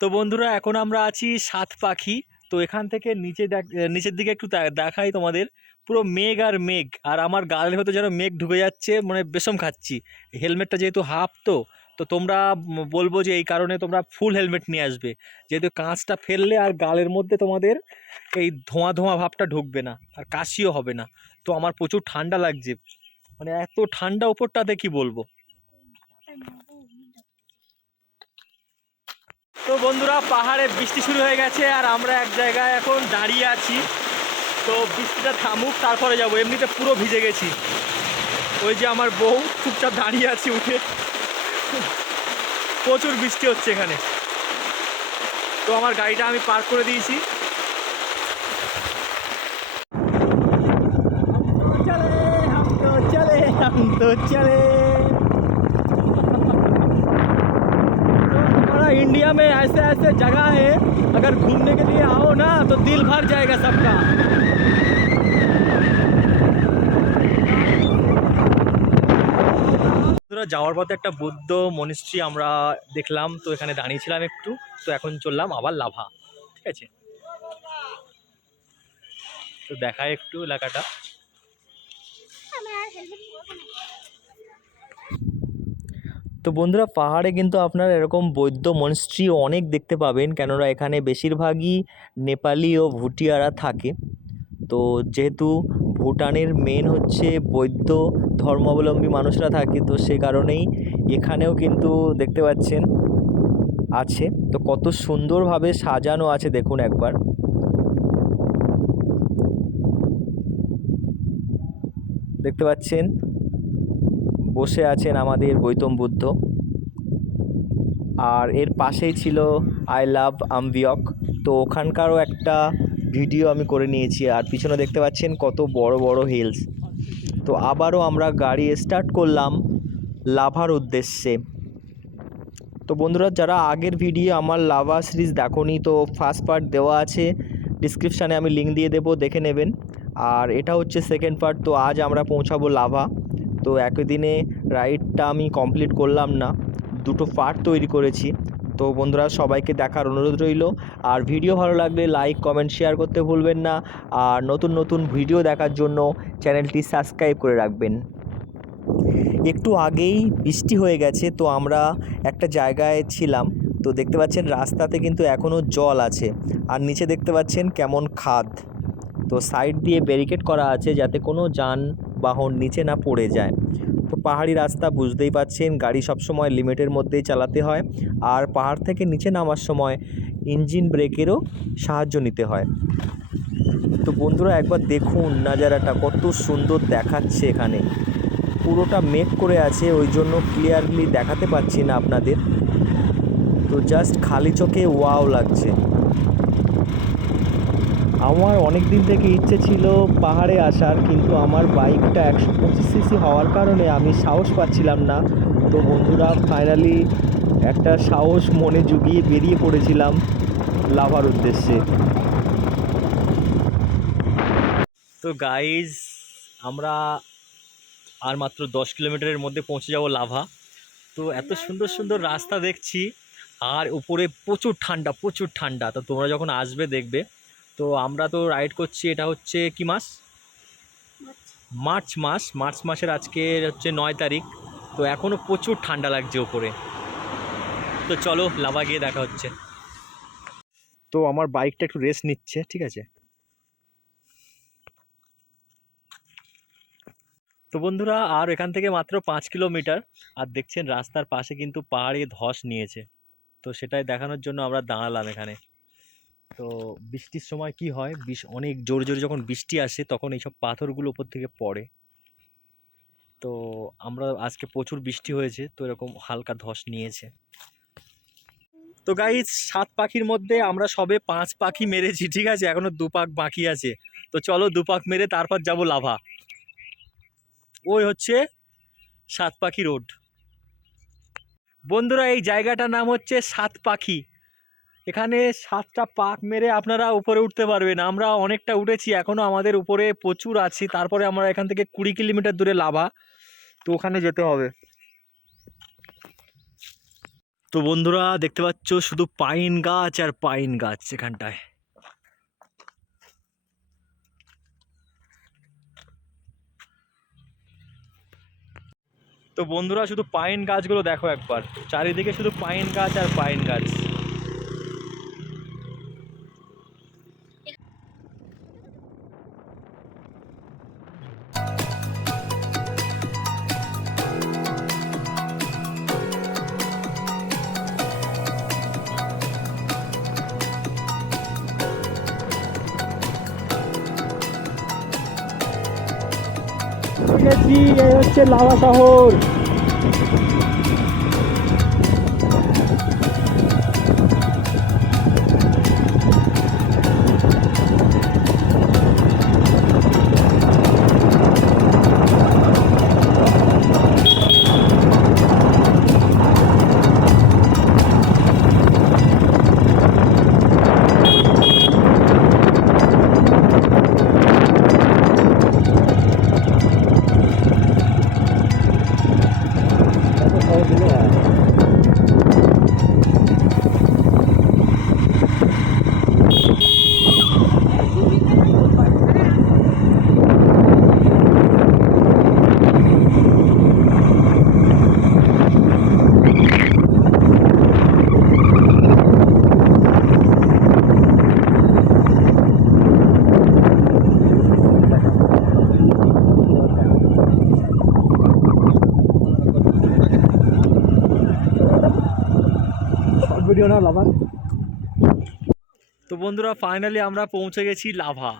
তো বন্ধুরা এখন আমরা আছি সাত পাখি। তো এখান থেকে নিচের দিকে একটু দেখাই তোমাদের, পুরো মেঘ আর মেঘ, আর আমার গালের হতে যেন মেঘ ঢুকে যাচ্ছে, মানে বেসম খাচ্ছি। হেলমেটটা যেহেতু হাফ, তো তো তোমরা বলবো যে এই কারণে তোমরা ফুল হেলমেট নিয়ে আসবে, যেহেতু কাঁচটা ফেললে আর গালের মধ্যে তোমাদের এই ধোঁয়া ধোঁয়া ভাবটা ঢুকবে না আর কাশিও হবে না। তো আমার প্রচুর ঠান্ডা লাগছে, মানে এত ঠান্ডা উপরটাতে কি বলবো। তো বন্ধুরা, পাহাড়ে বৃষ্টি শুরু হয়ে গেছে আর আমরা এক জায়গায় এখন দাঁড়িয়ে আছি। তো বৃষ্টিটা থামুক তারপরে যাব, এমনিতে পুরো ভিজে গেছি। ওই যে আমার বউ চুপচাপ দাঁড়িয়ে আছি উঠে, প্রচুর বৃষ্টি হচ্ছে এখানে। তো আমার গাড়িটা আমি পার্ক করে দিয়েছি। चले हमारा इंडिया में ऐसे ऐसे जगह है, अगर घूमने के लिए आओ ना तो दिल भर जाएगा सबका। যাওয়ার পথে একটা বৌদ্ধ মনিস্ট্রি আমরা দেখলাম, তো এখানে দাঁড়িয়েছিলাম একটু। তো এখন চললাম আবার লাভা, ঠিক আছে। তো দেখায় একটু এলাকাটা। তো বন্ধুরা, পাহাড়ে কিন্তু আপনারা এরকম বৌদ্ধ মনস্ট্রি অনেক দেখতে পাবেন, কেননা এখানে বেশিরভাগই নেপালি ও ভুটিয়ারা থাকে। তো যেহেতু ভুটানের মেন হচ্ছে বৌদ্ধ ধর্মাবলম্বী মানুষরা থাকে, তো সে কারণেই এখানেও কিন্তু দেখতে পাচ্ছেন আছে। তো কত সুন্দরভাবে সাজানো আছে দেখুন একবার। দেখতে পাচ্ছেন বসে আছেন আমাদের গৌতম বুদ্ধ, আর এর পাশেই ছিল আই লাভ আমবিয়ক। তো ওখানকারও একটা ভিডিও আমি করে নিয়েছি। আর পিছনে দেখতে পাচ্ছেন কত বড় বড় হিলস। তো আবারও আমরা গাড়ি স্টার্ট করলাম লাভার উদ্দেশ্যে। তো বন্ধুরা, যারা আগের ভিডিও আমার লাভা সিরিজ দেখোনি, তো ফার্স্ট পার্ট দেওয়া আছে ডিসক্রিপশানে, আমি লিঙ্ক দিয়ে দেবো, দেখে নেবেন। আর এটা হচ্ছে সেকেন্ড পার্ট। তো আজ আমরা পৌঁছাবো লাভা। তো একই দিনে রাইডটা আমি কমপ্লিট করলাম না, দুটো পার্ট তৈরি করেছি। তো বন্ধুরা, সবাইকে দেখার অনুরোধ রইল। আর ভিডিও ভালো লাগলে লাইক কমেন্ট শেয়ার করতে ভুলবেন না। আর নতুন নতুন ভিডিও দেখার জন্য চ্যানেলটি সাবস্ক্রাইব করে রাখবেন। একটু আগেই বৃষ্টি হয়ে গেছে, তো আমরা একটা জায়গায় ছিলাম। তো দেখতে পাচ্ছেন রাস্তাতে কিন্তু এখনও জল আছে, আর নিচে দেখতে পাচ্ছেন কেমন খাদ। তো সাইড দিয়ে ব্যারিকেড করা আছে যাতে কোনো যানবাহন নিচে না পড়ে যায়। তো পাহাড়ি রাস্তা বুঝতেই পাচ্ছেন, গাড়ি সবসময় লিমিটের মধ্যেই চালাতে হয়। আর পাহাড় থেকে নিচে নামার সময় ইঞ্জিন ব্রেকেরও সাহায্য নিতে হয়। তো বন্ধুরা, একবার দেখুন নাজারাটা কত সুন্দর দেখাচ্ছে। এখানে পুরোটা মেঘ করে আছে, ওই জন্য ক্লিয়ারলি দেখাতে পাচ্ছি না আপনাদের। তো জাস্ট খালি চোখে ওয়াও লাগছে। আমার অনেক দিন থেকে ইচ্ছে ছিল পাহাড়ে আসার, কিন্তু আমার বাইকটা 125 সিসি হওয়ার কারণে আমি সাহস পাচ্ছিলাম না। তো বন্ধুরা, ফাইনালি একটা সাহস মনে জুগিয়ে বেরিয়ে পড়েছিলাম লাভার উদ্দেশ্যে। তো গাইজ, আমরা আর মাত্র 10 কিলোমিটারের মধ্যে পৌঁছে যাব লাভা। তো এত সুন্দর সুন্দর রাস্তা দেখছি, আর উপরে প্রচুর ঠান্ডা, প্রচুর ঠান্ডা। তো তোমরা যখন আসবে দেখবে। তো আমরা তো রাইড করছি, এটা হচ্ছে কি মাস? মার্চ মাসের আজকে হচ্ছে 9 তারিখ। তো এখনও প্রচুর ঠান্ডা লাগছে উপরে। তো চলো লাভা গিয়ে দেখা হচ্ছে। তো আমার বাইকটা একটু রেস্ট নিচ্ছে, ঠিক আছে। তো বন্ধুরা, আর এখান থেকে মাত্র 5 কিলোমিটার। আর দেখছেন রাস্তার পাশে কিন্তু পাহাড়ি ধস নিয়েছে। তো সেটাই দেখানোর জন্য আমরা দাঁড়ালাম এখানে। তো বৃষ্টির সময় কি হয়, অনেক জোরে জোরে যখন বৃষ্টি আসে তখন এইসব পাথরগুলো উপর থেকে পড়ে। তো আমরা আজকে প্রচুর বৃষ্টি হয়েছে, তো এরকম হালকা ধস নিয়েছে। তো গাইস, 7 পাখির মধ্যে আমরা সবে 5 পাখি মেরেছি, ঠিক আছে। এখনো 2 পাখ বাকি আছে। তো চলো 2 পাখ মেরে তারপর যাব লাভা। ওই হচ্ছে 7 পাখি রোড। বন্ধুরা, এই জায়গাটার নাম হচ্ছে 7 পাখি। এখানে 7টা পাক মেরে আপনারা উপরে উঠতে পারবেন। আমরা অনেকটা উঠেছি, এখনও আমাদের উপরে প্রচুর আছি। তারপরে আমরা এখান থেকে 20 কিলোমিটার দূরে লাভা, তো ওখানে যেতে হবে। তো বন্ধুরা দেখতে পাচ্ছ শুধু পাইন গাছ আর পাইন গাছ এখানটায়। তো বন্ধুরা শুধু পাইন গাছগুলো দেখো একবার, চারিদিকে শুধু পাইন গাছ আর পাইন গাছ। এই হচ্ছে লাভা শহর। তো বন্ধুরা ফাইনালি আমরা পৌঁছে গেছি লাভা।